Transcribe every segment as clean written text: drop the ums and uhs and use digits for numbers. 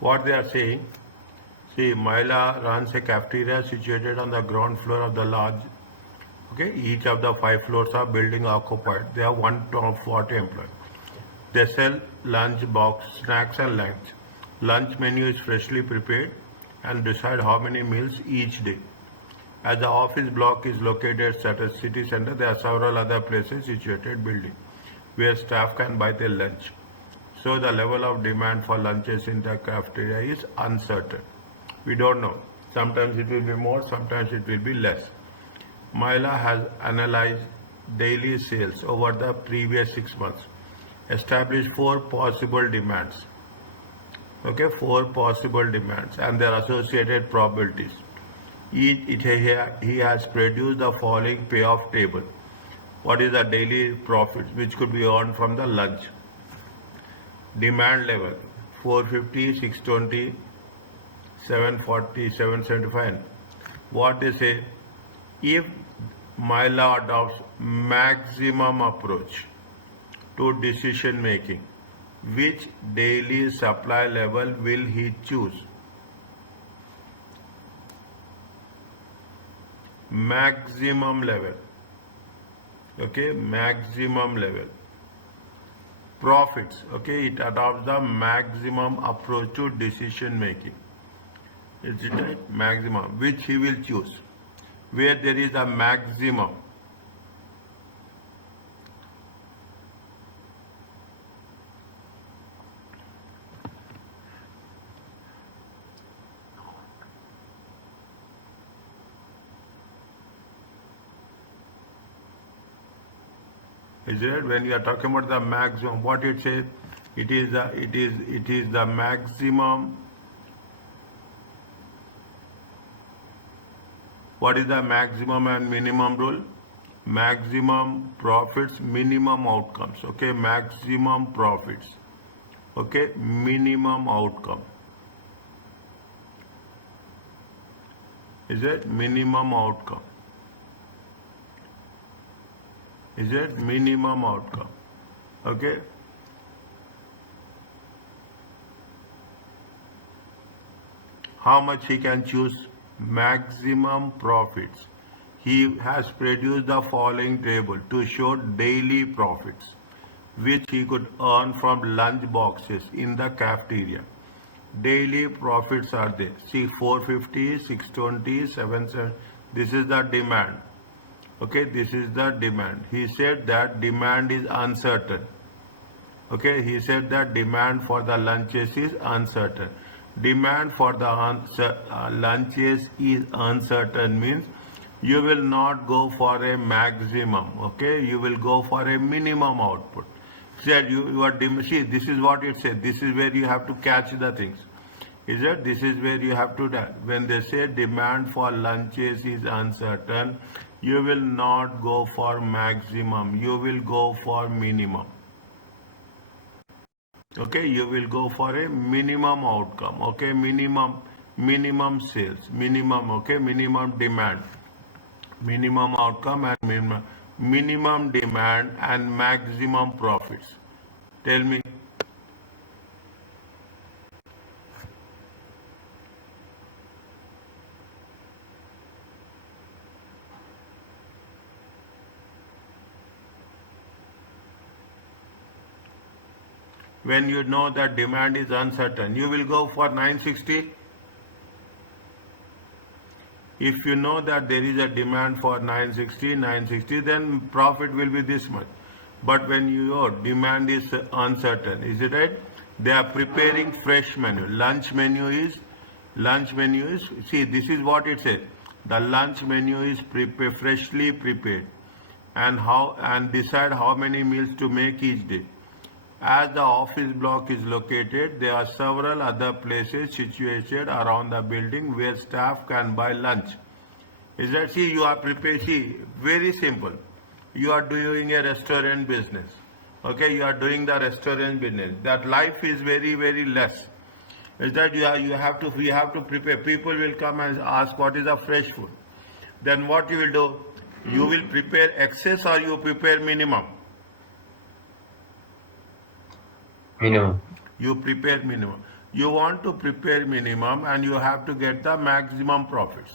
What they are saying, see, Mylo runs a cafeteria situated on the ground floor of the large. Okay, each of the 5 floors of building occupied. They have 140 employees. They sell lunch box, snacks and lunch. Lunch menu is freshly prepared and decide how many meals each day. As the office block is located at a city center, there are several other places situated building where staff can buy their lunch. So the level of demand for lunches in the cafeteria is uncertain. We don't know. Sometimes it will be more, sometimes it will be less. Mylo has analyzed daily sales over the previous 6 months, established 4 possible demands. Okay, 4 possible demands and their associated probabilities. He has produced the following payoff table. What is the daily profits which could be earned from the lunch? Demand level 450, 620, 740, 775. What they say, if Mylo adopts maximum approach to decision making, which daily supply level will he choose? Maximum level. Okay, maximum level. Profits. Okay, it adopts the maximum approach to decision making. Is it right? Maximum, which he will choose. Where there is a maximum. Is it? When you are talking about the maximum, what it says, it is the maximum. What is the maximum and minimum rule? Maximum profits, minimum outcomes. Okay, maximum profits. Okay, minimum outcome. Is it minimum outcome? Is it minimum outcome? Okay. How much he can choose? Maximum profits. He has produced the following table to show daily profits which he could earn from lunch boxes in the cafeteria. Daily profits are there. See, 450, 620, 770. This is the demand. Okay, this is the demand. He said that demand is uncertain. Okay, he said that demand for the lunches is uncertain. Demand for the lunches is uncertain means you will not go for a maximum. Okay, you will go for a minimum output. Said you are see, this is what it said. This is where you have to catch the things. Is it? This is where you have to when they say demand for lunches is uncertain, you will not go for maximum, you will go for minimum. Okay, you will go for a minimum outcome. Okay, minimum sales, minimum. Okay, minimum demand, minimum outcome and minimum demand and maximum profits. Tell me. When you know that demand is uncertain, you will go for 960. If you know that there is a demand for 960, then profit will be this much. But when your demand is uncertain, is it right? They are preparing fresh menu. Lunch menu is, see, this is what it says. The lunch menu is freshly prepared and decide how many meals to make each day. As the office block is located, there are several other places situated around the building where staff can buy lunch. Is that, see, you are prepared, see, very simple. You are doing a restaurant business. Okay, you are doing the restaurant business. That life is very, very less. Is that you have to prepare. People will come and ask what is the fresh food. Then what you will do? You will prepare excess or you prepare minimum? Minimum. You prepare minimum. you want to prepare minimum and you have to get the maximum profits.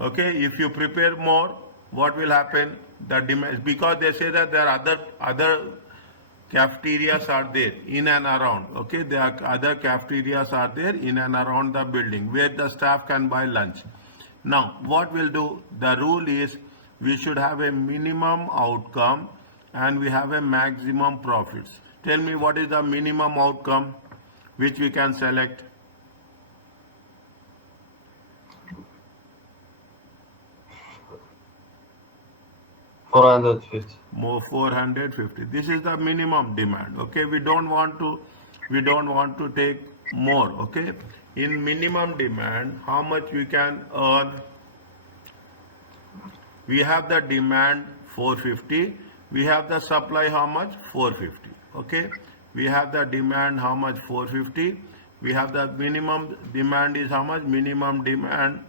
Okay, if you prepare more, what will happen? The demand, because they say that there are other cafeterias are there in and around. Okay, there are other cafeterias are there in and around the building where the staff can buy lunch. Now, what we'll do? The rule is we should have a minimum outcome and we have a maximum profits. Tell me what is the minimum outcome which we can select? 450. More 450. This is the minimum demand. Okay, we don't want to take more. Okay, in minimum demand, how much we can earn? We have the demand 450. We have the supply how much? 450. Okay, we have the demand how much? 450. We have the minimum demand is how much? Minimum demand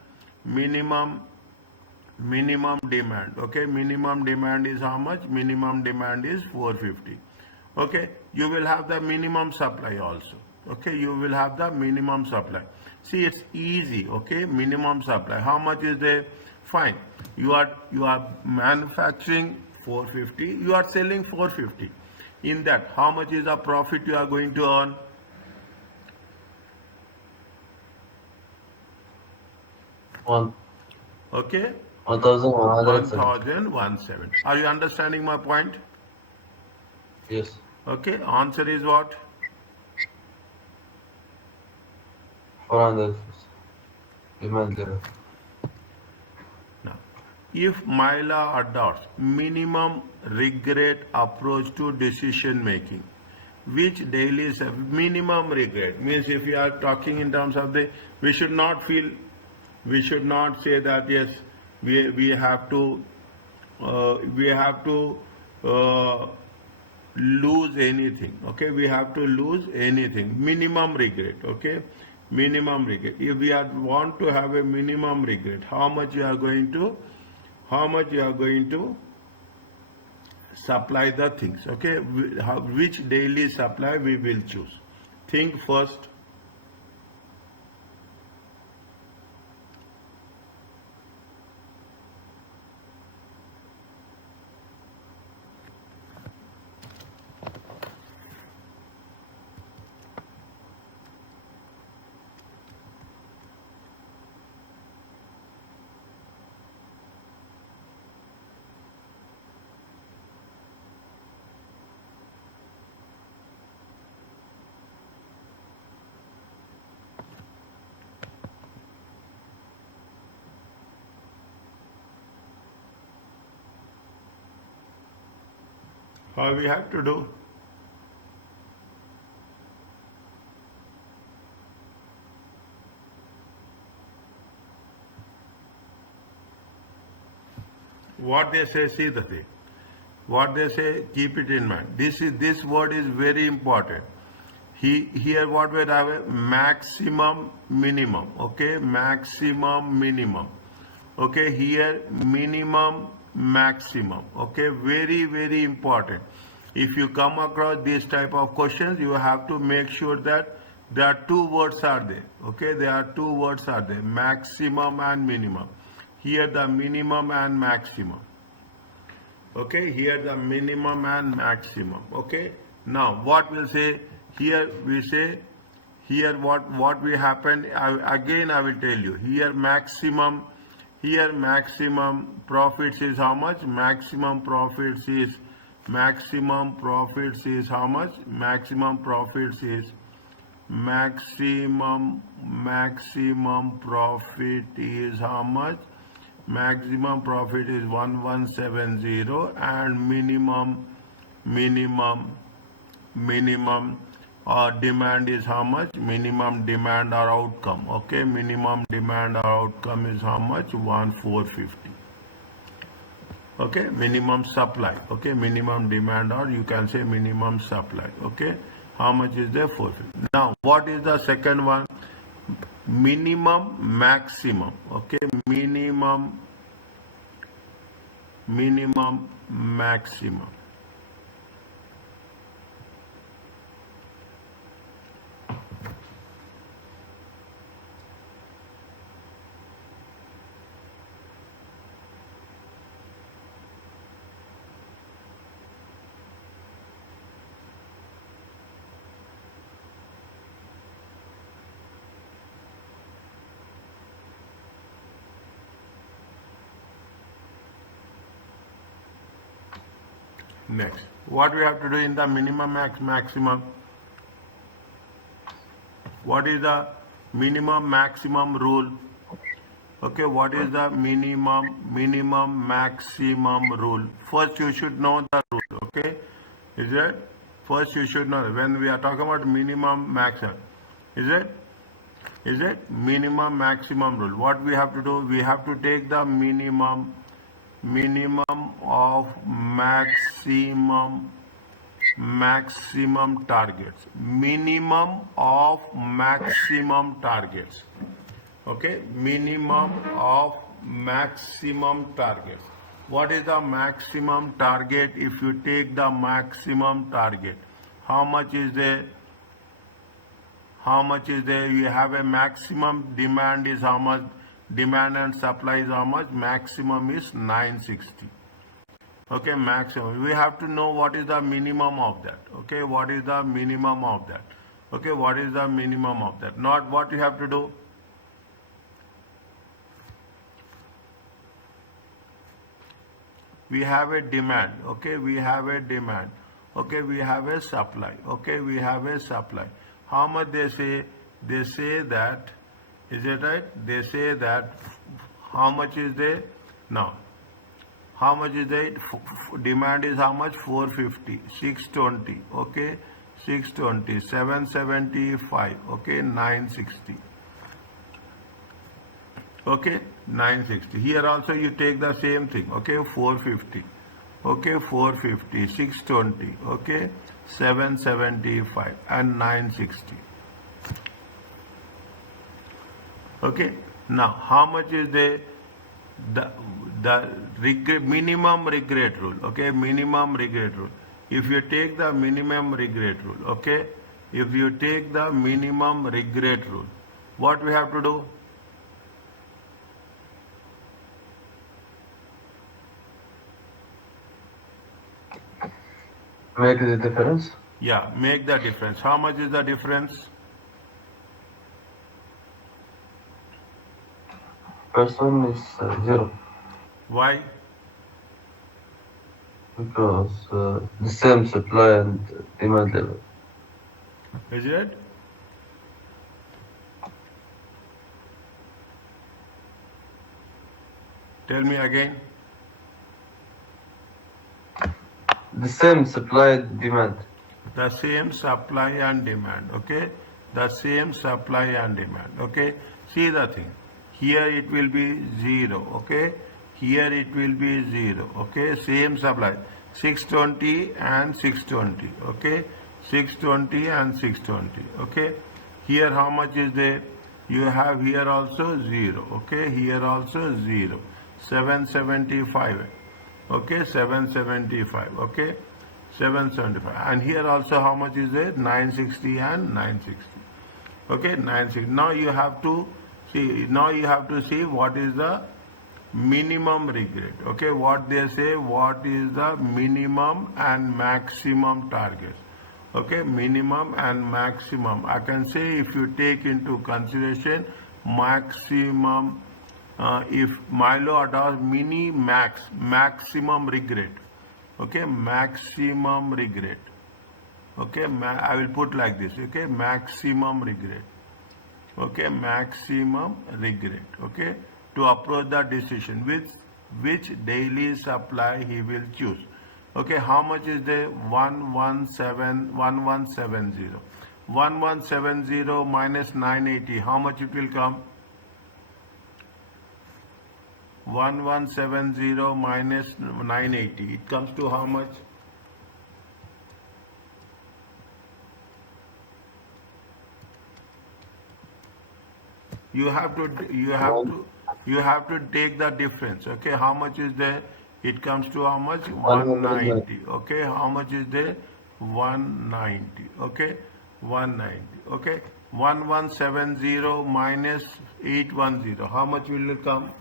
okay, minimum demand is how much? Minimum demand is 450. Okay, you will have the minimum supply also. Okay, you will have the minimum supply. See, it's easy. Okay, minimum supply, how much is there? Fine, you are manufacturing 450, you are selling 450. In that, how much is the profit you are going to earn? One Okay, 1170. 1170. Are you understanding my point? Yes. Okay, answer is what? 450. Demand zero. Now, if Mylo adopts minimum regret approach to decision making, which daily minimum regret means, if you are talking in terms of we should not say that yes, we have to uh, lose anything. Okay, we have to lose anything. Minimum regret. Okay, minimum regret. If we want to have a minimum regret, how much you are going to supply the things? Okay, which daily supply we will choose? Think first. How we have to do? What they say, see the thing. What they say, keep it in mind. This word is very important. Here what we have a maximum minimum. Okay, maximum minimum. Okay, here minimum maximum. Okay, very important. If you come across this type of questions, you have to make sure that there are two words are there. Okay, there are two words are there, maximum and minimum. Here the minimum and maximum. Okay, here the minimum and maximum. Okay, now what we'll say here, we say here what will happen. Again I will tell you, here maximum profits is how much? Maximum profits is how much? Maximum profits is maximum profit is how much? Maximum profit is 1170, and minimum demand is how much? Minimum demand or outcome. Okay, minimum demand or outcome is how much? 1450. Okay, minimum supply. Okay, minimum demand, or you can say minimum supply. Okay, how much is there? 450. Now what is the second one? Minimum maximum. Okay, minimum maximum. Next, what we have to do in the minimum maximum? What is the minimum maximum rule? Okay, what is the minimum maximum rule? First you should know the rule, okay? Is it? First you should know when we are talking about minimum maximum. Is it? Is it minimum maximum rule? What we have to do? We have to take the minimum of maximum targets. Minimum of maximum targets. Okay, minimum of maximum targets. What is the maximum target? If you take the maximum target, how much is there? How much is there? You have a maximum demand is how much? Demand and supply is how much? Maximum is 960. Okay, maximum. We have to know what is the minimum of that. Okay, what is the minimum of that? Okay, what is the minimum of that? Not what you have to do. We have a demand. Okay, we have a demand. Okay, we have a supply. Okay, we have a supply. How much they say? They say that, is it right? They say that how much is there? Now, how much is there? Demand is how much? 450, 620, okay, 620, 775, okay, 960. Okay, 960. Here also you take the same thing, okay, 450, okay, 450, 620, okay, 775 and 960. Okay, now how much is the minimum regret rule? Okay, minimum regret rule. If you take the minimum regret rule, okay, if you take the minimum regret rule, what we have to do? Make the difference. Yeah, make the difference. How much is the difference? First one is 0 Why? because the same supply and demand level. Is it? Tell me again. The same supply and demand. The same supply and demand, okay? The same supply and demand, okay? See the thing. Here it will be 0, okay? Here it will be 0, okay? Same supply. 620 and 620, okay? 620 and 620, okay? Here how much is there? You have here also 0, okay? Here also 0. 775, okay? 775, okay? 775, and here also how much is there? 960 and 960, okay, 960. Now you have to see, what is the minimum regret, okay? What they say, what is the minimum and maximum targets, okay? Minimum and maximum. I can say if you take into consideration maximum, if Mylo adopts maximum regret, okay, maximum regret, okay, I will put like this, okay, maximum regret, okay, maximum regret, okay, to approach the decision which daily supply he will choose. Okay, how much is the 1170 minus 980, how much it will come? 1170 minus 980, it comes to how much? You have to take the difference, okay? How much is there? It comes to how much? 190, okay? How much is there? 190, okay? 190, okay? 1170 minus 810, how much will it come?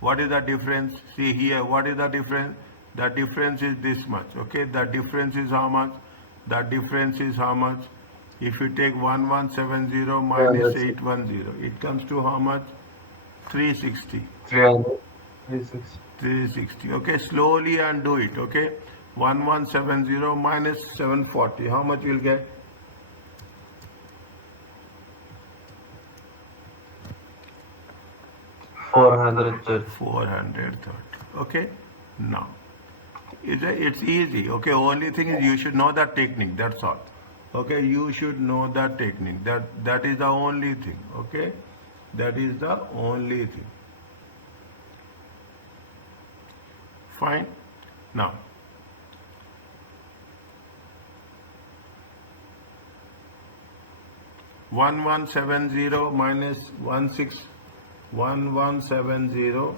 What is the difference? See here, what is the difference? The difference is this much, okay? The difference is how much? The difference is how much? If you take 1170 minus 810, it comes to how much? 360. 300. 360. 360. Okay, slowly and do it. Okay, 1170 minus 740. How much you'll get? 430. 430. Okay, now it's easy. Okay, only thing is you should know the technique. That's all. Okay, you should know the technique. That is the only thing. Okay, that is the only thing. Fine. Now, one 1170 minus 1170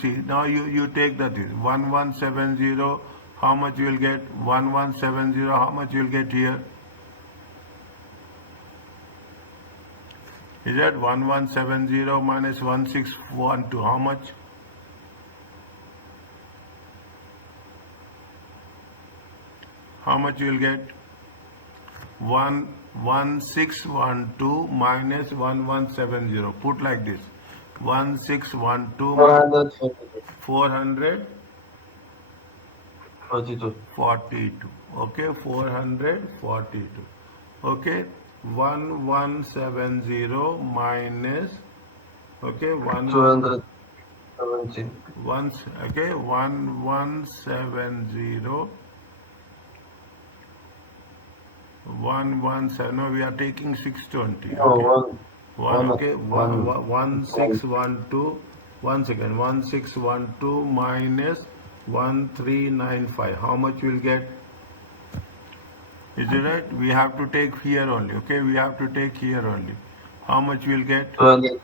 see now you take that is 1170. How much you will get? 1170. How much you will get here? Is that 1170 minus 1612? How much? How much you will get? 1612 minus 1170. Put like this. 1612 442. 442. Okay, 442. Okay, 1170 minus, okay, 270. okay, 1170 117. No, we are taking 620. No, Okay, one, okay, one, 1612. 1612 minus 1395. How much will get? Is it right? We have to take here only. Okay, we have to take here only. How much will get? 200.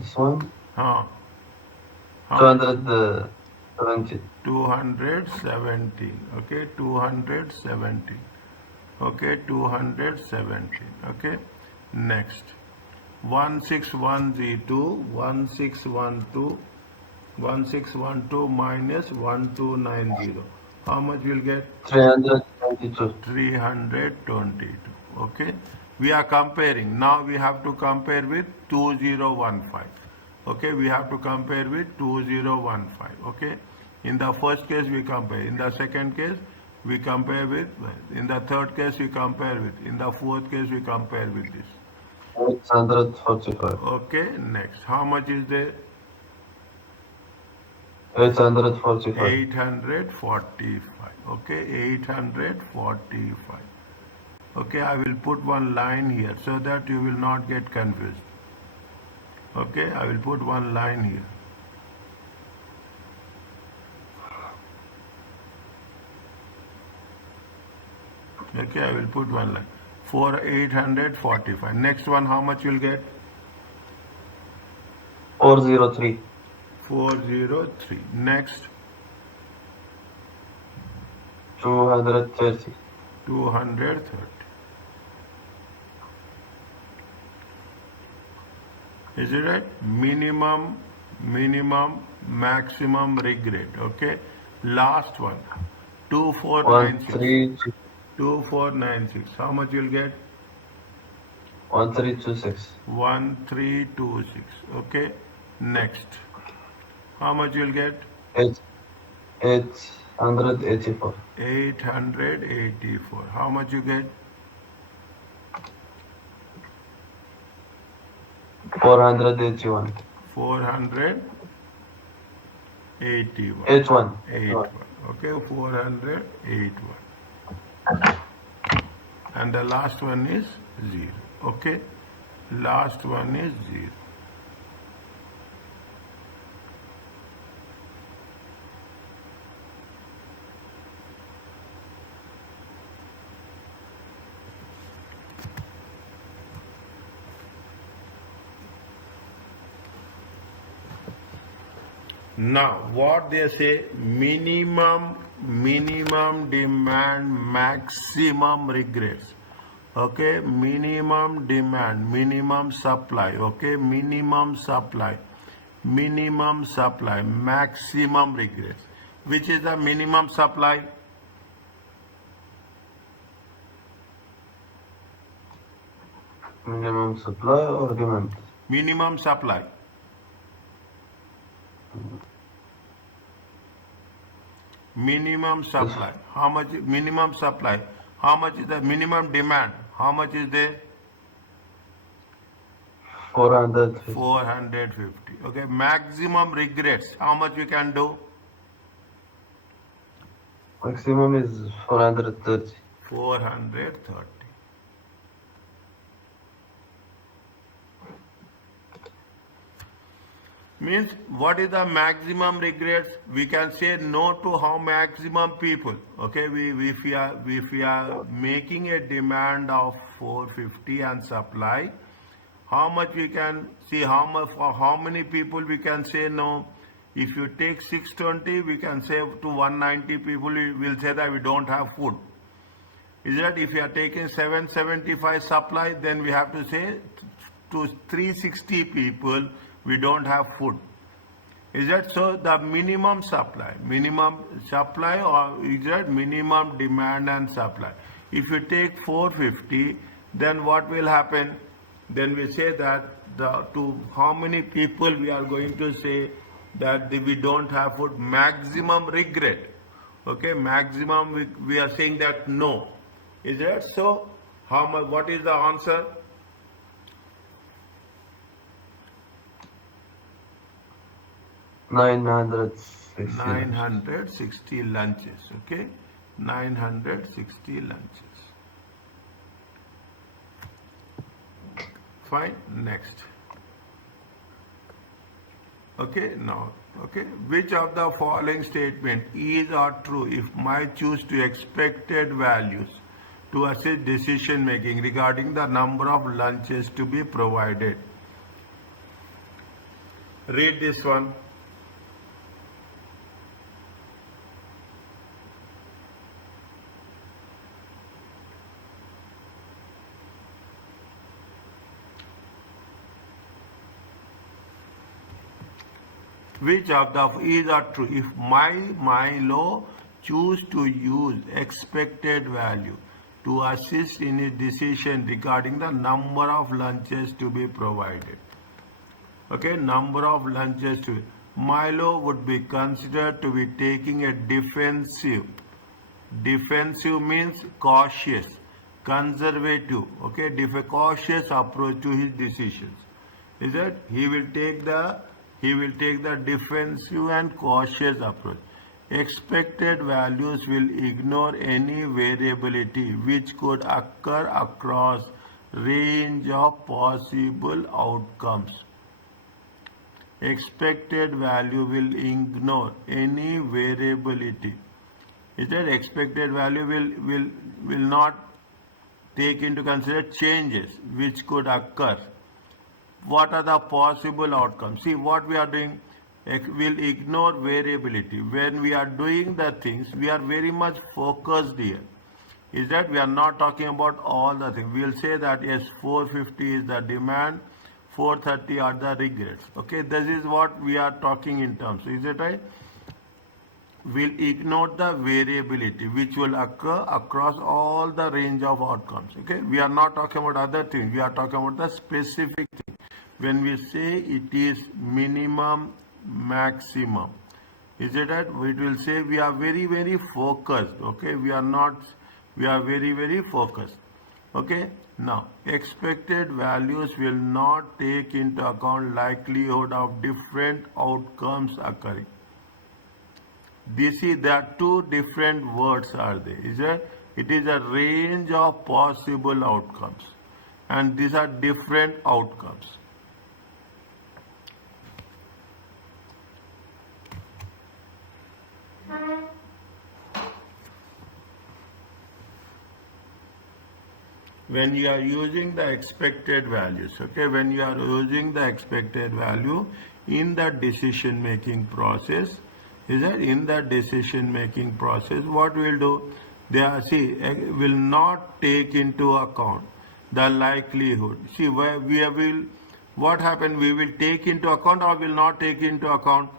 This one, Huh? How much? 270. 217. Okay, 217. Okay, 217. Okay, next 1612 1612 minus 1290. How much will get? 322. 322. Okay, we are comparing. Now we have to compare with 2015. Okay, we have to compare with 2015. Okay, in the first case we compare, in the second case we compare with, in the third case we compare with, in the fourth case we compare with this. 845. Okay, next, how much is there? 845. 845. Okay, 845. Okay, I will put one line here so that you will not get confused. Okay, I will put one line here. Okay, I will put one line. For 845. Next one, how much you'll get? 403. 403. Next, 230. 230. Is it right? Minimum, maximum regret. Okay. Last one. 2496. 2496. How much you'll get? 1326. 1326. Okay. Next. How much you'll get? 884. 884. How much you get? 481. 481. 81. 81. Okay, 481. And the last one is 0. Okay, last one is 0. Now, what they say, minimum demand, maximum regrets. Okay, minimum demand, minimum supply. Okay, minimum supply, maximum regrets. Which is the minimum supply? Minimum supply or demand? Minimum supply. Minimum Yes, supply. How much minimum supply? How much is the minimum demand? How much is there? 450. 450. Okay. Maximum regrets. How much we can do? Maximum is 430. 430. Means what is the maximum regrets? We can say no to how maximum people. Okay, if we are making a demand of 450 and supply, how much we can see, how much, for how many people we can say no. If you take 620, we can say to 190 people, we will say that we don't have food. Is that if you are taking 775 supply, then we have to say to 360 people we don't have food. Is that so? The minimum supply, or is that minimum demand and supply? If you take 450, then what will happen? Then we say that to how many people we are going to say that we don't have food. Maximum regret. Okay, maximum we are saying that no. Is that so? How much? What is the answer? 960 lunches. 960 lunches. Okay, 960 lunches. Fine. Next. Okay, now, okay, which of the following statement is or true if my choose to expected values to assist decision making regarding the number of lunches to be provided? Read this one. Which of the is or true if my Mylo choose to use expected value to assist in a decision regarding the number of lunches to be provided? Okay, number of lunches to Mylo would be considered to be taking a defensive. Defensive means cautious, conservative. Okay, cautious approach to his decisions. Is that he will take the defensive and cautious approach. Expected values will ignore any variability which could occur across range of possible outcomes. Expected value will ignore any variability. Is that expected value will not take into consider changes which could occur. What are the possible outcomes? See what we are doing. Will ignore variability. When we are doing the things, we are very much focused here. Is that we are not talking about all the things. We will say that yes, 450 is the demand, 430 are the regrets. Okay, this is what we are talking in terms. Is it right? Will ignore the variability which will occur across all the range of outcomes. Okay, we are not talking about other things. We are talking about the specific thing. When we say it is minimum, maximum, is it right? We will say we are very focused. Okay, we are very focused. Okay, now expected values will not take into account likelihood of different outcomes occurring. This is, there are two different words are there. Is it? It is a range of possible outcomes, and these are different outcomes. When you are using the expected values, okay, when you are using the expected value in the decision making process, is that in the decision making process, what we'll do, they are, see, will not take into account the likelihood. See, where we will, what happened, we will take into account or will not take into account.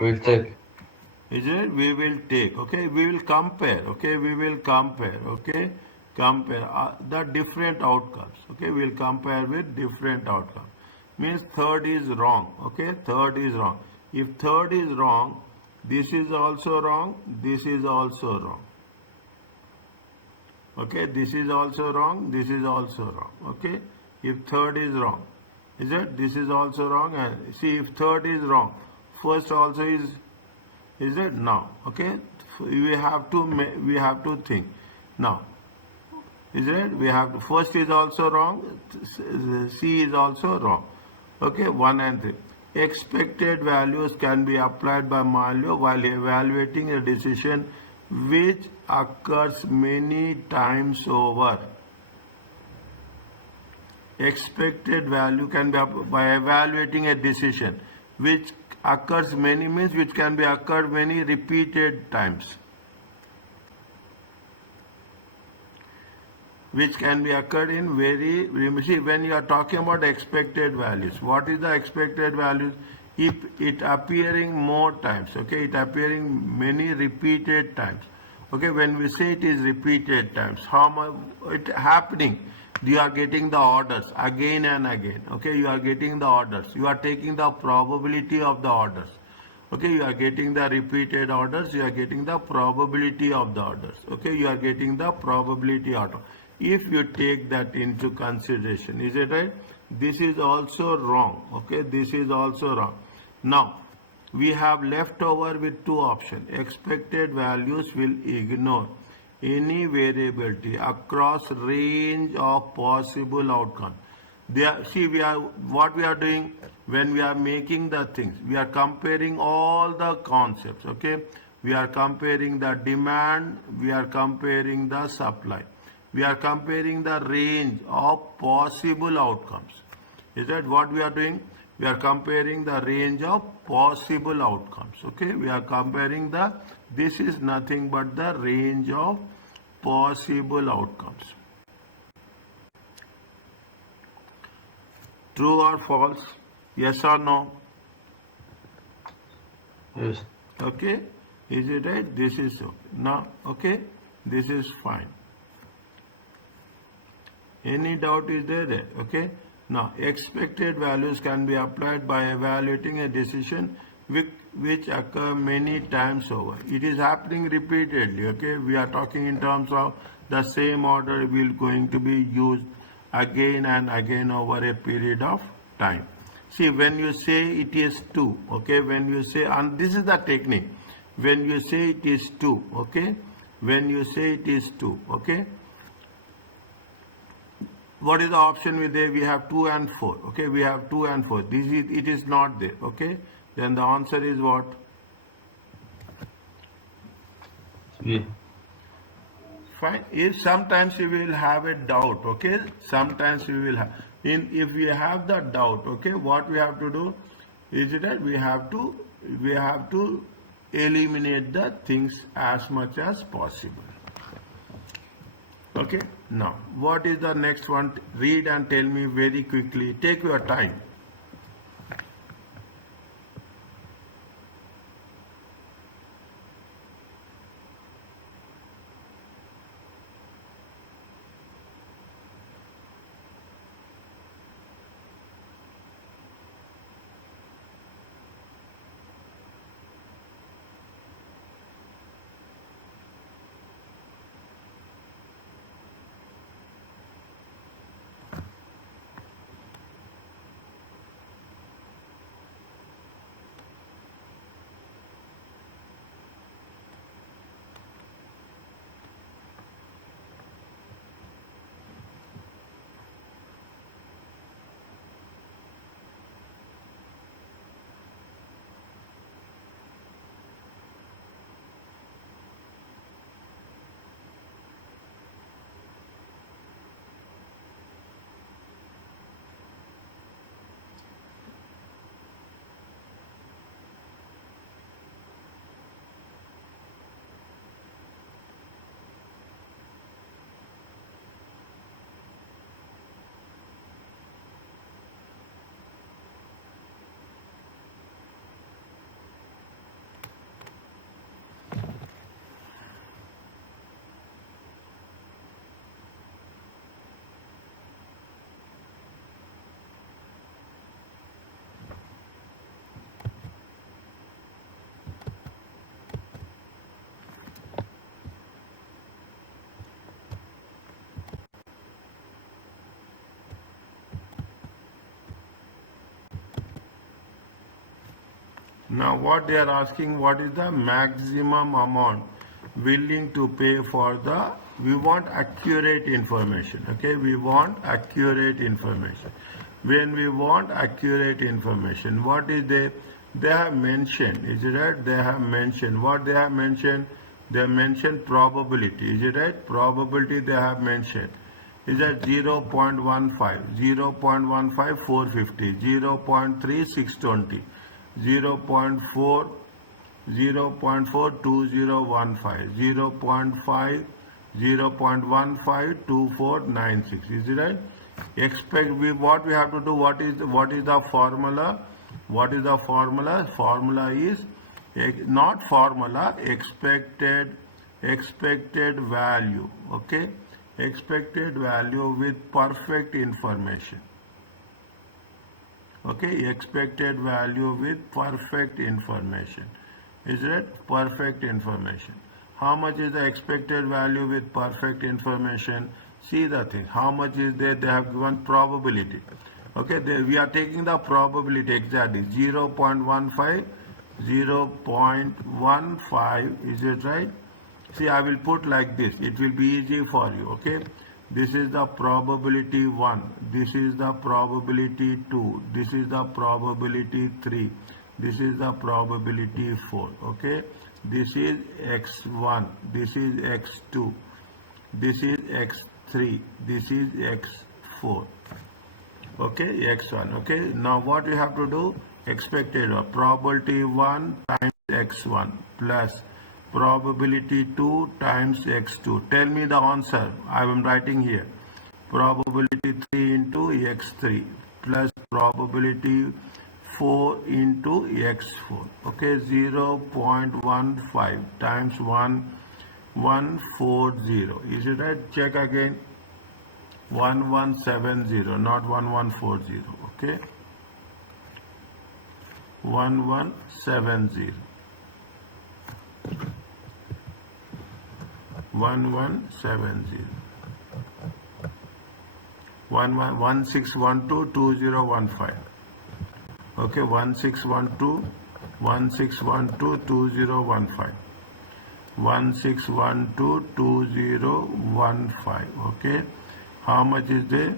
We'll take. Is it? We will take, okay? We will compare, okay? We will compare, okay? Compare the different outcomes, okay? We will compare with different outcomes. Means third is wrong, okay? Third is wrong. If third is wrong, this is also wrong, this is also wrong. Okay, this is also wrong, this is also wrong, okay? If third is wrong, is it? This is also wrong, and see if third is wrong, first also is it? Now, okay? We have to think. Now, is it? We have to, first is also wrong, C is also wrong. Okay, 1 and 3. Expected values can be applied by Mylo while evaluating a decision which occurs many times over. Expected value can be by evaluating a decision which occurs many means which can be occurred many repeated times. Which can be occurred in see, when you are talking about expected values, what is the expected values? If it appearing more times, okay, it appearing many repeated times. Okay, when we say it is repeated times, how much it happening? You are getting the orders again and again. Okay, you are getting the orders. You are taking the probability of the orders. Okay, you are getting the repeated orders, you are getting the probability of the orders. Okay, you are getting the probability order. If you take that into consideration, is it right? This is also wrong. Okay, this is also wrong. Now, we have left over with two options. Expected values will ignore any variability across range of possible outcomes. See, what we are doing when we are making the things, we are comparing all the concepts, okay? We are comparing the demand, we are comparing the supply. We are comparing the range of possible outcomes. Is that what we are doing? We are comparing the range of possible outcomes, okay? We are comparing this is nothing but the range of possible outcomes. True or false? Yes or no? Yes. Okay? Is it right? This is so. Now, okay? This is fine. Any doubt is there? Okay? Now, expected values can be applied by evaluating a decision which occur many times over. It is happening repeatedly, okay? We are talking in terms of the same order will going to be used again and again over a period of time. See, when you say it is 2, okay? When you say, and this is the technique. When you say it is 2, okay? When you say it is 2, okay? What is the option with there? We have 2 and 4. Okay, we have 2 and 4. It is not there. Okay, then the answer is what? 3. Fine. If sometimes you will have a doubt, okay, sometimes you will have. If we have the doubt, okay, what we have to do is that we have to eliminate the things as much as possible. Okay, now what is the next one? Read and tell me very quickly. Take your time. Now what they are asking, what is the maximum amount willing to pay for the, we want accurate information, okay, we want accurate information. When we want accurate information, what is they have mentioned, is it right? They have mentioned, what they have mentioned, they have mentioned probability, is it right? Probability they have mentioned is at 0.15, 0.15 450, 0.3 620, 0.4 0.4 2015, 0.5 0.15 2496, is it right? Expect, what we have to do, what is the formula? What is the formula? Formula is not formula, expected value, okay, expected value with perfect information, okay, expected value with perfect information, is it? Perfect information. How much is the expected value with perfect information? See the thing, how much is there? They have given probability, okay, we are taking the probability exactly 0.15, 0.15, is it right? See, I will put like this, it will be easy for you, okay. This is the probability 1, this is the probability 2, this is the probability 3, this is the probability 4, okay. This is x1, this is x2, this is x3, this is x4, okay, x1, okay. Now what you have to do, expected probability 1 times x1 plus probability 2 times x2. Tell me the answer. I am writing here. Probability 3 into x3 plus probability 4 into x4. Okay, 0.15 times 1140. Is it right? Check again. 1170, not 1140. Okay. 1170. 1170 1612 2015. Okay, 1612 1612 2015, 1612 2015. Okay, how much is there?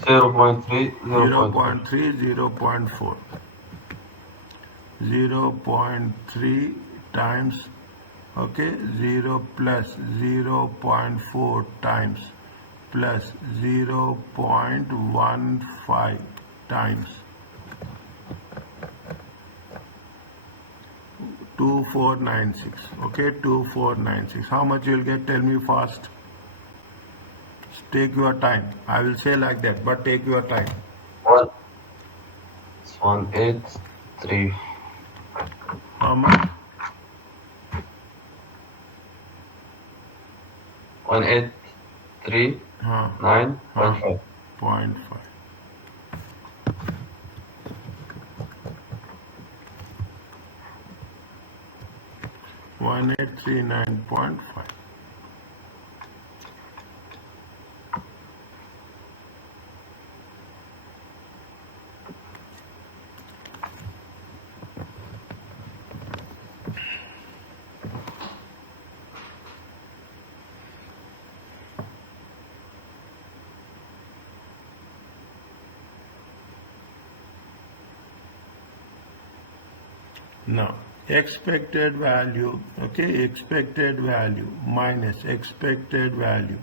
0.3, 0.3, 0.4. 0.3 times, okay, 0 plus 0.4 times plus 0.15 times 2496. Okay, 2496. How much you will get? Tell me fast. Take your time. I will say like that, but take your time. 183. How much? 183 9.5. 0.5. 1839.5. Now, expected value, okay, expected value minus expected value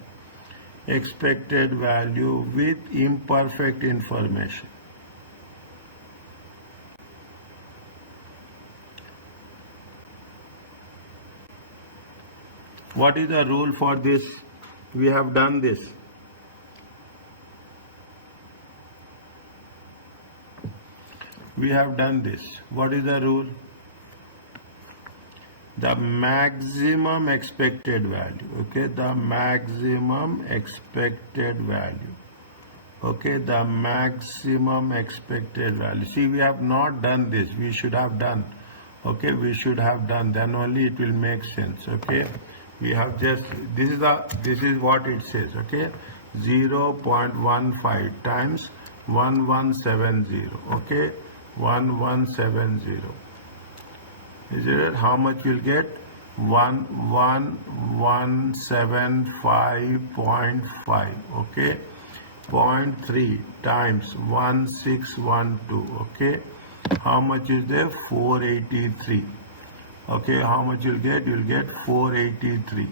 with imperfect information. What is the rule for this? We have done this. We have done this. What is the rule? The maximum expected value, okay, the maximum expected value, okay, the maximum expected value. See, we have not done this. We should have done, okay, we should have done, then only it will make sense. Okay, we have just, this is what it says, okay, 0.15 times 1170. Okay, 1170. Is it? How much you'll get? 1175.5. Okay, 0.3 times 1612. Okay, how much is there? 483. Okay, how much you'll get? You'll get 483.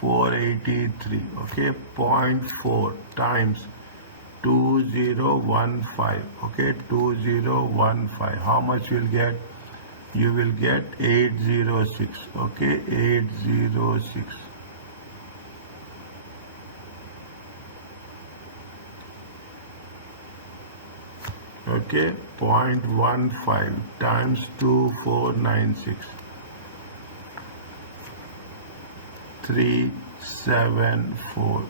483. Okay, 0.4 times 2015. Okay, 2015. How much you'll get? You will get 806. Okay, 806. Okay, 0.15 times 2496. 374.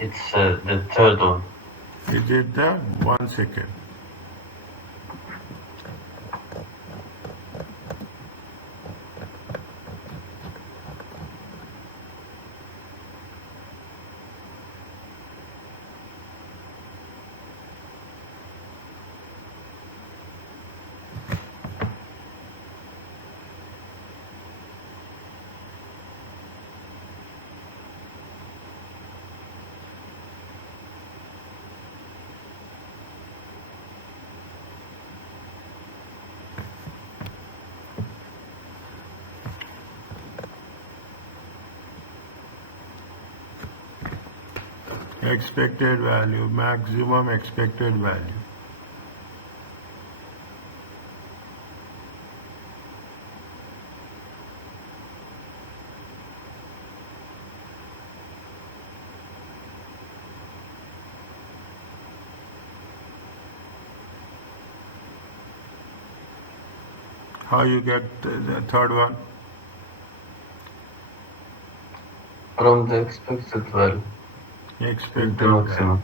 It's the third one. Is it the 1 second? Expected value, maximum expected value. How you get the third one? From the expected value. Expected The value. maximum.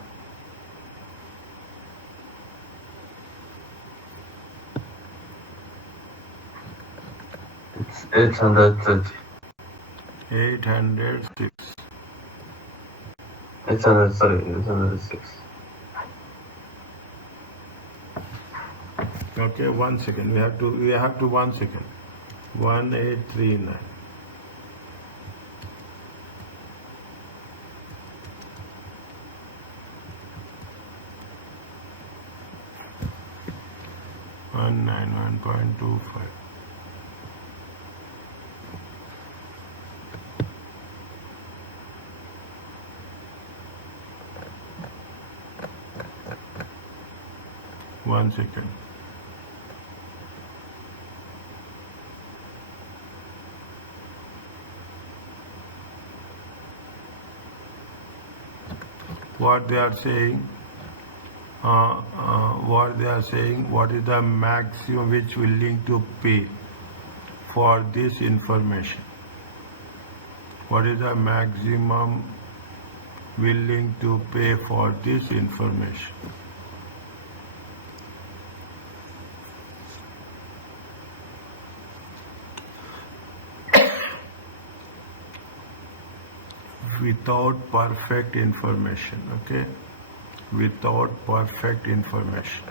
It's 830. 806. 806. Okay, 1 second. We have to 1 second. 1839. One 1.25. One second. What they are saying, what is the maximum which willing to pay for this information? What is the maximum willing to pay for this information? Without perfect information, okay? Without perfect information.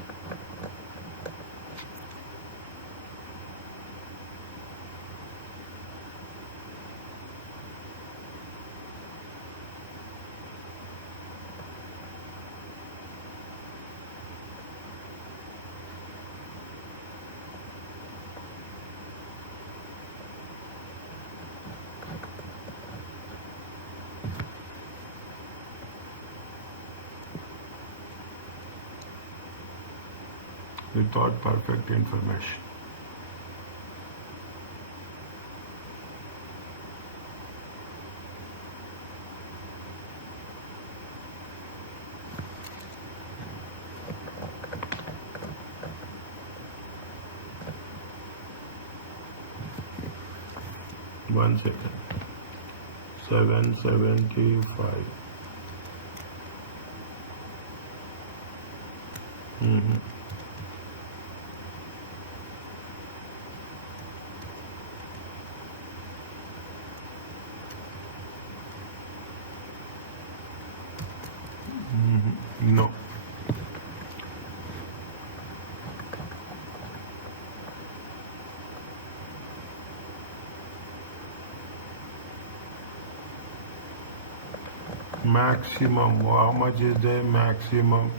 Without perfect information. One second. 775. No. Maximum. How much is the maximum?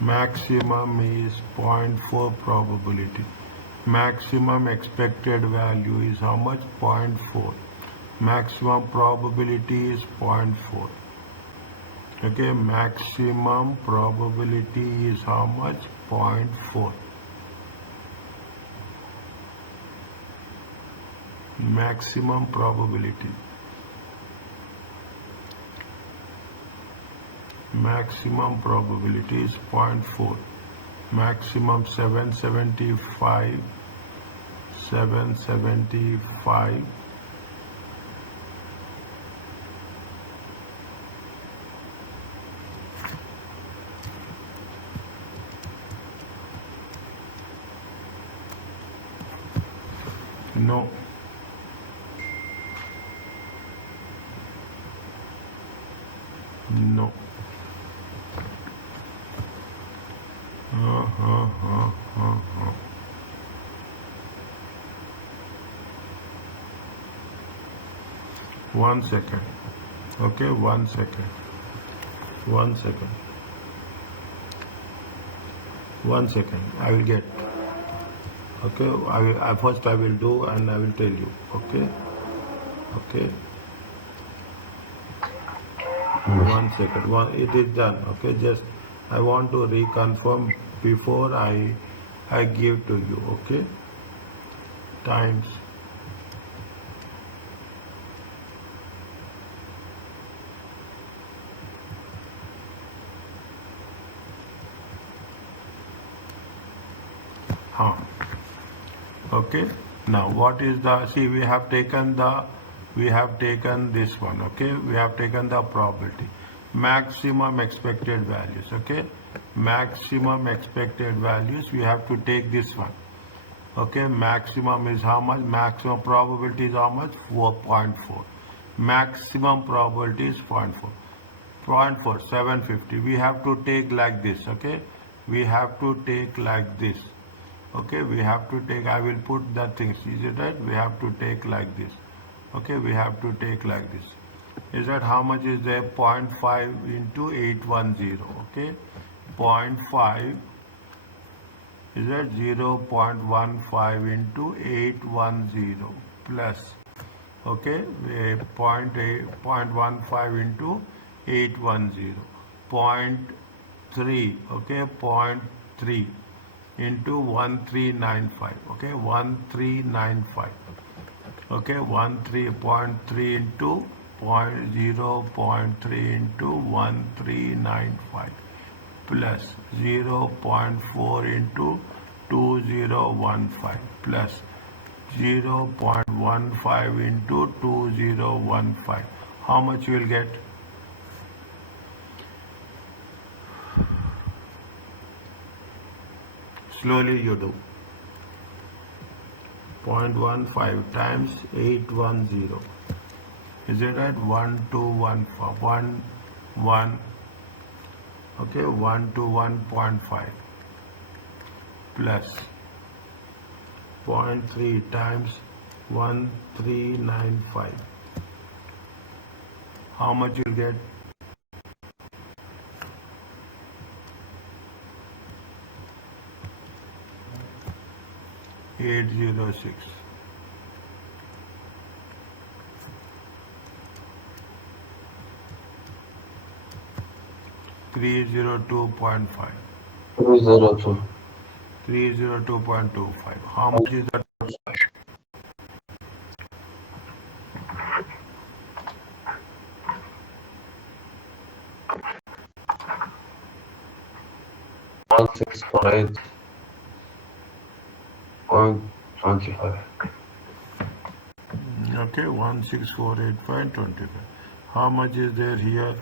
Maximum is 0.4 probability. Maximum expected value is how much? 0.4. Maximum probability is 0.4. Okay, maximum probability is how much? 0.4. Maximum probability. Maximum probability is 0.4. Maximum 775. 775. No. No. One second. Okay, 1 second. 1 second. 1 second. I will get. Okay, first I will do and I will tell you. Okay. Okay. 1 second. It is done. Okay, just I want to reconfirm before I give to you. Okay. Times. Okay, now what is the, see, we have taken this one. Okay, we have taken the probability, maximum expected values. Okay, maximum expected values, we have to take this one. Okay, maximum is how much? Maximum probability is how much? 4.4. Maximum probability is 0.4. 0.4, 750. We have to take like this. Okay, we have to take like this. Okay, we have to take, I will put that thing, is it right? We have to take like this. Okay, we have to take like this. Is that how much is there? 0.5 into 810. Okay, 0.5 is that 0.15 into 810 plus. Okay, 0.15 into 810. 0.3. Okay, 0.3 into 1395. Okay, 1395. Okay, 13.3 into 0.3 into 1395 plus 0.4 into 2015 plus 0.15 into 2015. How much you will get? Slowly you do. 0.15 times 810. Is it right? 1215. 1. Okay, 121.5 plus 0.3 times 1395. How much you'll get? 806. $302.5. 302. 302.25. How much is that? One six four eight point 25. Okay, 1648.25. How much is there here?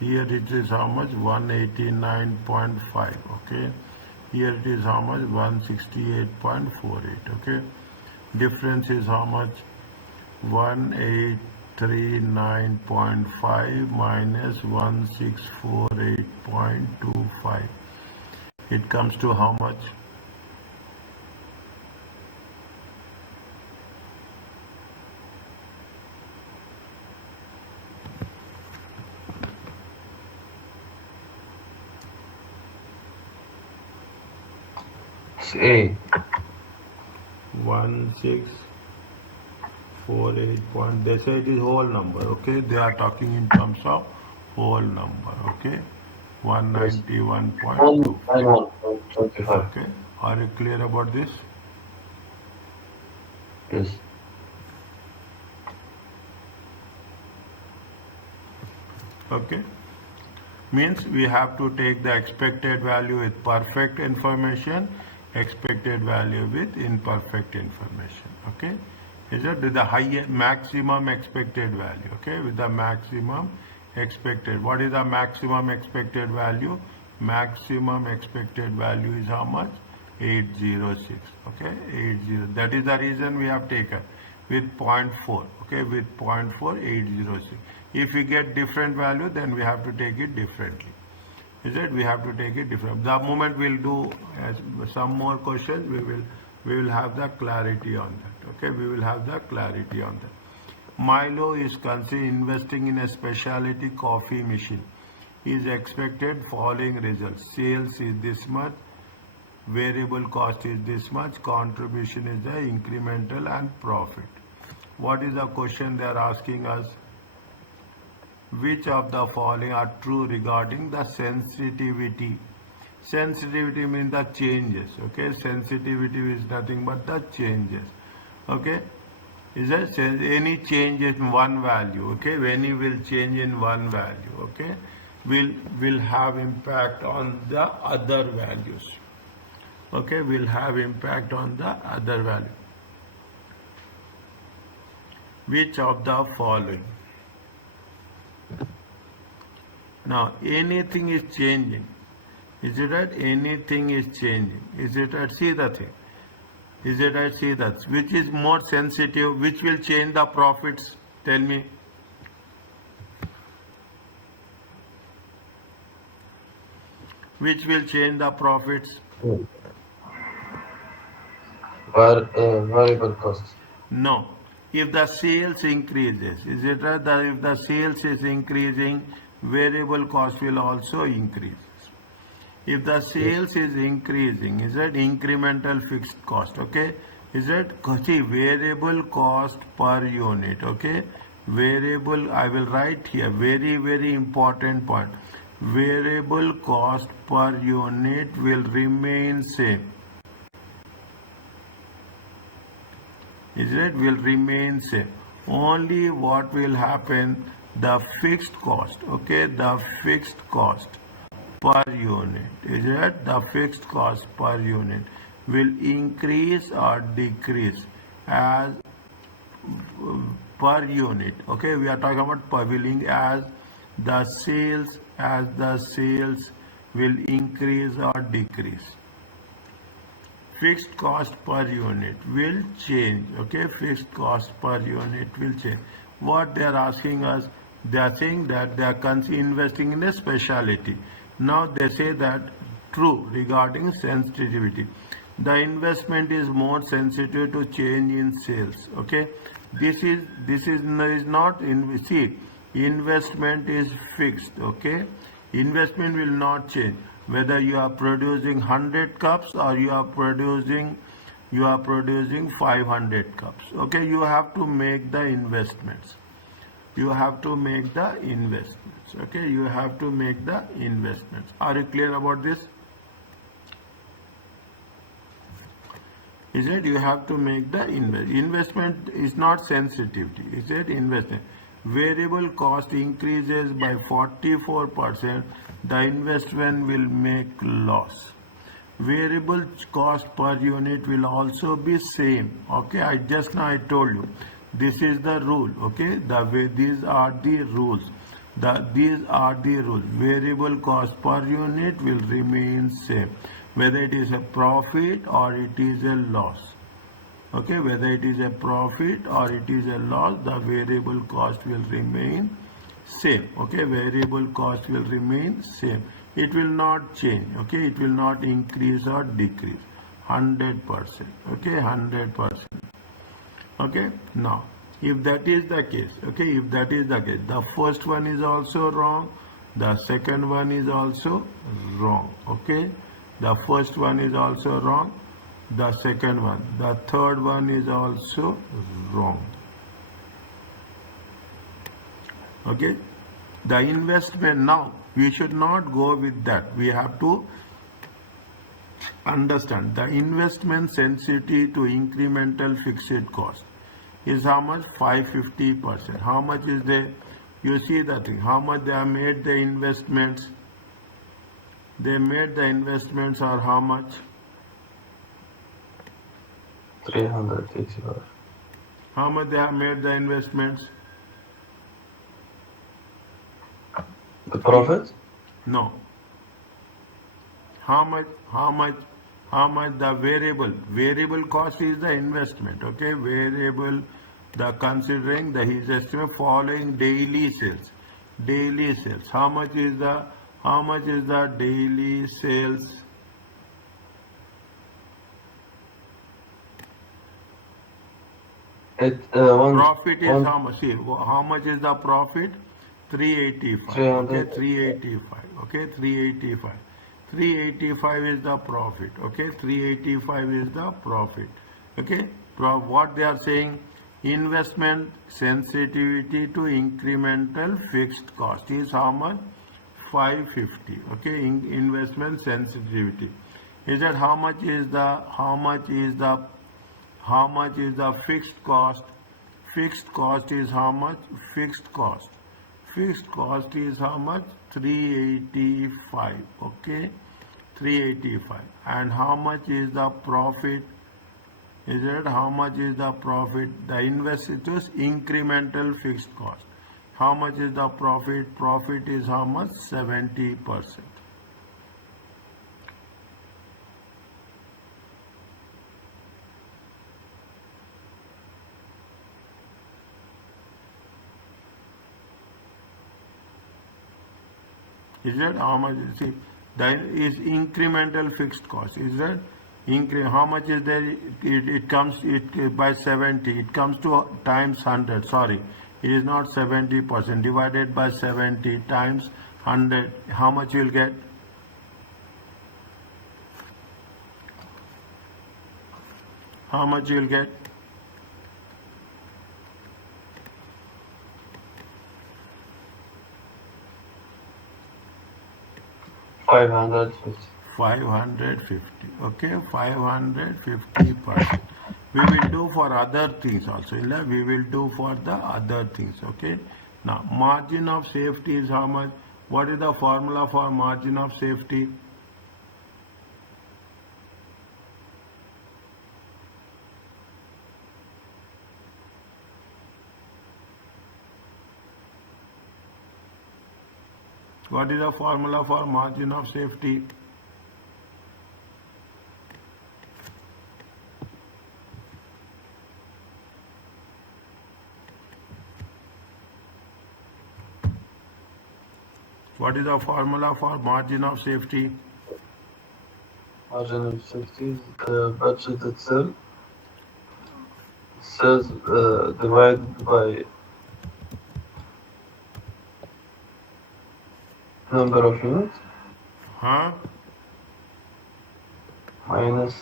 Here it is how much? 189.5. Okay. Here it is how much? 168.48. Okay. Difference is how much? 1839.5 minus 1648.25. It comes to how much? It's A. 1648 point. They say it is whole number. Okay. They are talking in terms of whole number. Okay. Yes. 191.2. 191.25. Okay. Are you clear about this? Yes. Okay. Means we have to take the expected value with perfect information, expected value with imperfect information. Okay. Is it with the higher maximum expected value? Okay. With the maximum expected. What is the maximum expected value? Maximum expected value is how much? 806. Okay. 80. That is the reason we have taken with 0.4. Okay. With 0.4, 806. If we get different value, then we have to take it differently. Is it? We have to take it different. The moment we'll do some more questions, we will have the clarity on that. Okay, we will have the clarity on that. Mylo is considered investing in a specialty coffee machine. Is expected following results. Sales is this much, variable cost is this much, contribution is the incremental and profit. What is the question they are asking us? Which of the following are true regarding the sensitivity? Sensitivity means the changes. Okay, sensitivity is nothing but the changes. Okay, is that any change in one value? Okay, when you will change in one value, okay, will have impact on the other values. Okay, will have impact on the other value. Which of the following? Now anything is changing. Is it right? Anything is changing. Is it right? See the thing. Is it right? See that. Which is more sensitive? Which will change the profits? Tell me. Which will change the profits? Variable cost. No. If the sales increases, is it right that if the sales is increasing, variable cost will also increase? If the sales is increasing, is it incremental fixed cost? Okay, is it see variable cost per unit? Okay, variable, I will write here, very important point. Variable cost per unit will remain same. Is it? Will remain same. Only what will happen, the fixed cost, okay, the fixed cost per unit, is it? The fixed cost per unit will increase or decrease as per unit. Okay, we are talking about per billing as the sales will increase or decrease. Fixed cost per unit will change. Okay, fixed cost per unit will change. What they are asking us, they are saying that they are investing in a specialty. Now they say that true regarding sensitivity. The investment is more sensitive to change in sales. Okay, this is not in, see, investment is fixed. Okay, investment will not change whether you are producing 100 cups or you are producing 500 cups. Okay, you have to make the investments. You have to make the investments. Okay, you have to make the investments. Are you clear about this? Is it? You have to make the investment is not sensitivity. Is it? Investment. Variable cost increases by 44%, the investment will make loss. Variable cost per unit will also be same. Okay, I just now I told you this is the rule. Okay, the way these are the rules. These are the rules. Variable cost per unit will remain same, whether it is a profit or it is a loss. Okay, whether it is a profit or it is a loss, the variable cost will remain same. Okay, variable cost will remain same. It will not change. Okay, it will not increase or decrease. 100%. Okay, 100%. Okay, now if that is the case, okay, if that is the case, the first one is also wrong, the second one is also wrong. Okay, the first one is also wrong, the second one, the third one is also wrong. Okay, the investment, now we should not go with that. We have to understand the investment sensitivity to incremental fixed cost is how much? 550%. How much is there? You see the thing, how much they have made the investments? They made the investments are how much? 385. How much they have made the investments? The profit? No. How much the variable cost is the investment. Okay, variable, the considering the his estimate following daily sales. Daily sales. How much is the daily sales? Profit is how much? See, how much is the profit? 385. Okay, 385. Okay, 385. 385 is the profit. Okay, 385 is the profit. Okay, what they are saying, investment sensitivity to incremental fixed cost is how much? 550. Okay, investment sensitivity is that how much is the fixed cost? Fixed cost is how much? Fixed cost is how much? 385. Okay, 385. And how much is the profit? Is it how much is the profit? The investors incremental fixed cost. How much is the profit? Profit is how much? 70%. Is that how much? See, that is incremental fixed cost. Is that how much is there? It comes by 70. It comes to times 100. Sorry, it is not 70%. Divided by 70 times 100. How much you will get? How much you will get? 550. 550. Okay, 550%. We will do for other things also. We will do for the other things. Okay. Now, margin of safety is how much? What is the formula for margin of safety? What is the formula for margin of safety? What is the formula for margin of safety? Margin of safety is the budget itself. Sales divided by number of units minus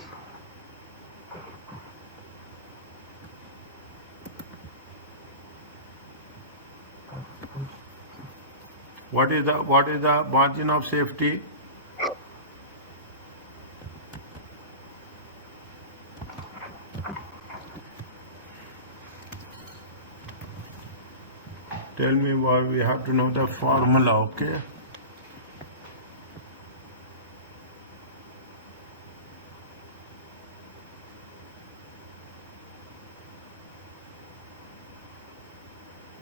what is the margin of safety? Tell me what we have to know the formula. Okay.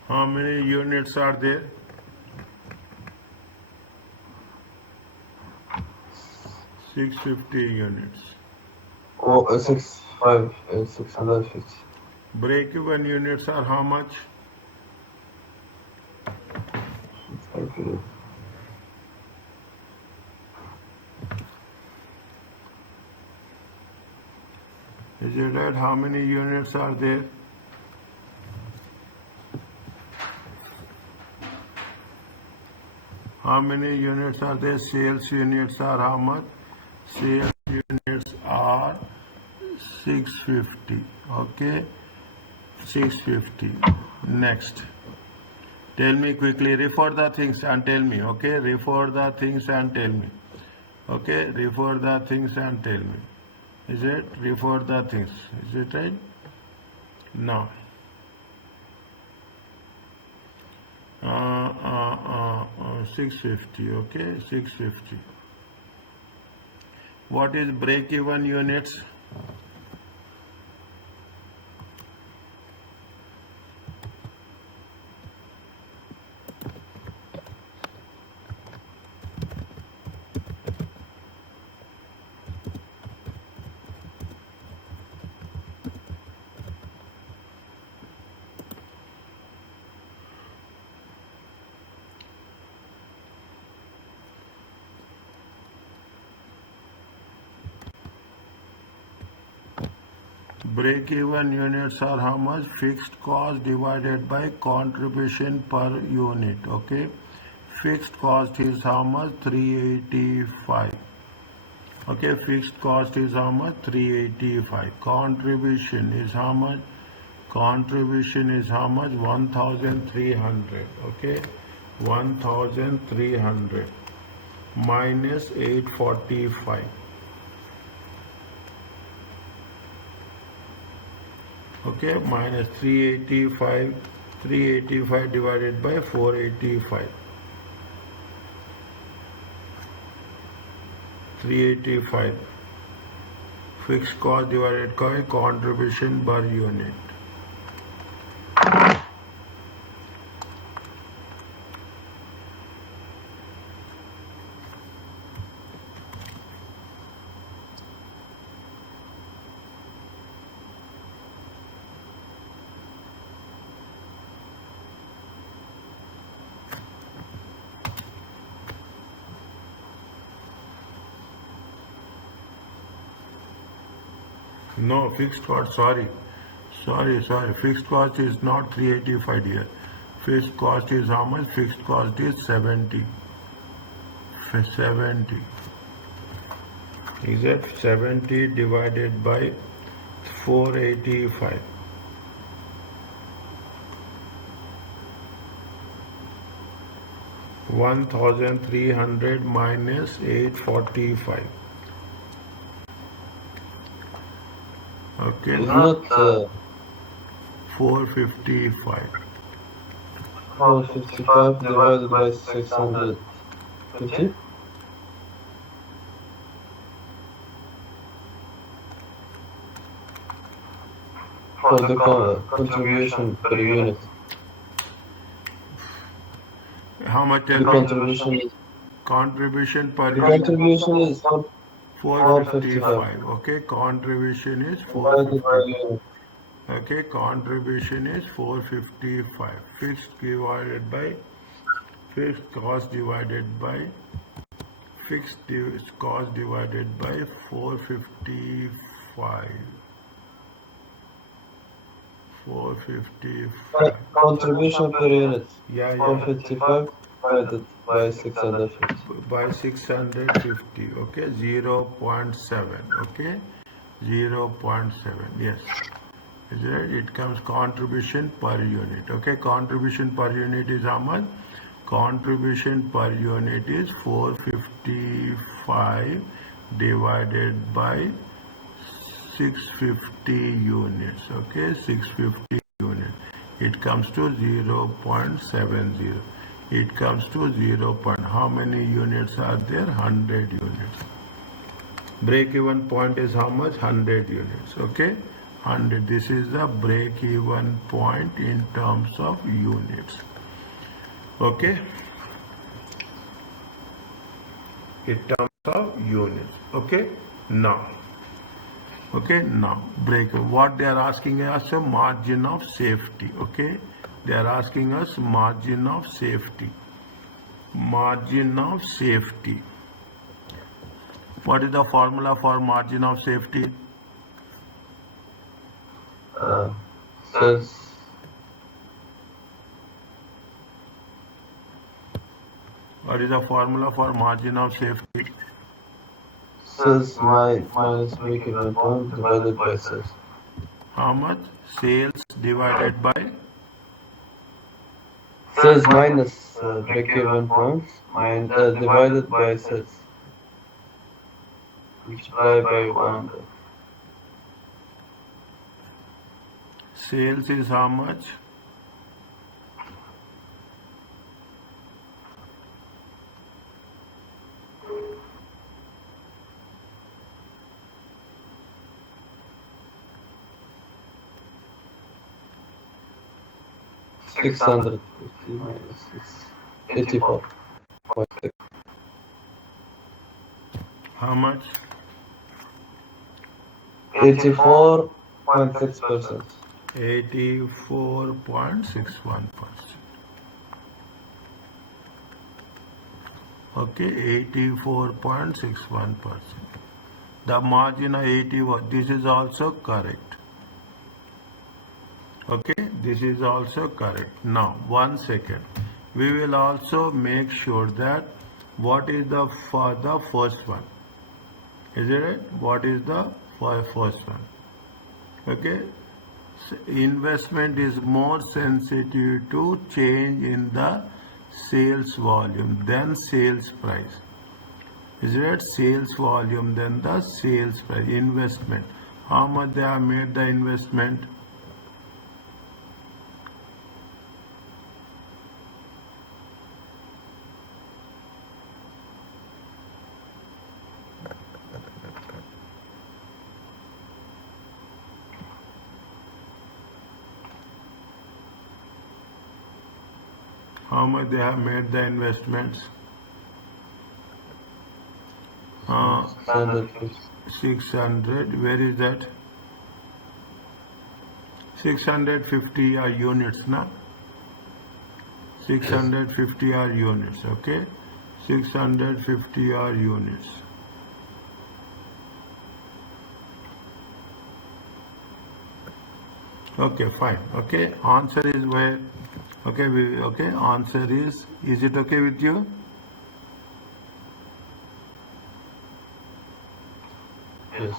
How many units are there? 650 units. Oh, 650. Break-even units are how much? Okay. Is it right? How many units are there? How many units are there? Sales units are how much? Sales units are 650. Okay, 650. Next. Tell me quickly. Refer the things and tell me. Okay, refer the things and tell me. Okay, refer the things and tell me. Is it? Refer the things. Is it right? Now. 650. Okay, 650. What is break-even units? Break-even units are how much? Fixed cost divided by contribution per unit. Okay, fixed cost is how much? 385. Okay, fixed cost is how much? 385. Contribution is how much? Contribution is how much? 1300. Okay, 1300 minus 845. Okay, minus 385 divided by 485. 385. Fixed cost divided by contribution per unit. No, fixed cost, sorry. Fixed cost is not 385 here. Fixed cost is how much? Fixed cost is 70. 70. Is it 70 divided by 485? $1,300 minus 845. Okay, It's not 455. 455 divided by 650. For the contribution per unit. How much? The contribution is Contribution per the unit? contribution is 455. Okay, contribution is divided by 450. unit. Okay, contribution is 455. Fixed cost divided by cost divided by 455. 455. Contribution per unit. Yeah. 455 divided by 650. By 650. Okay, 0.7. Okay, 0.7. Yes. Is it? It comes contribution per unit. Okay, contribution per unit is how much? Contribution per unit is 455 divided by 650 units. Okay, 650 units. It comes to 0.70. It comes to 0. How many units are there? 100 units. Break-even point is how much? 100 units. Okay, 100. This is the break-even point in terms of units. Okay. In terms of units. Okay, now break. What they are asking us a margin of safety. Okay, they are asking us margin of safety. Margin of safety. What is the formula for margin of safety? Sales What is the formula for margin of safety? minus break-even point divided by sales. How much? Sales divided by Sales minus break-even points divided by sales. Multiply by 100. sales is how much? $650 minus 84.6. How much? 84.6%. 84.61%. Okay, 84.61%. The margin of 81. This is also correct. Okay, this is also correct. Now, 1 second. We will also make sure that what is the for the first one. Is it right? What is the first one? Okay, investment is more sensitive to change in the sales volume than sales price. Is it sales volume than the sales price? Investment. How much they have made the investment? How much they have made the investments? 650. 600. Where is that? 650 are units, na? 650 are units, okay? 650 are units. Okay, fine. Okay, answer is where? Okay, answer is it okay with you? Yes.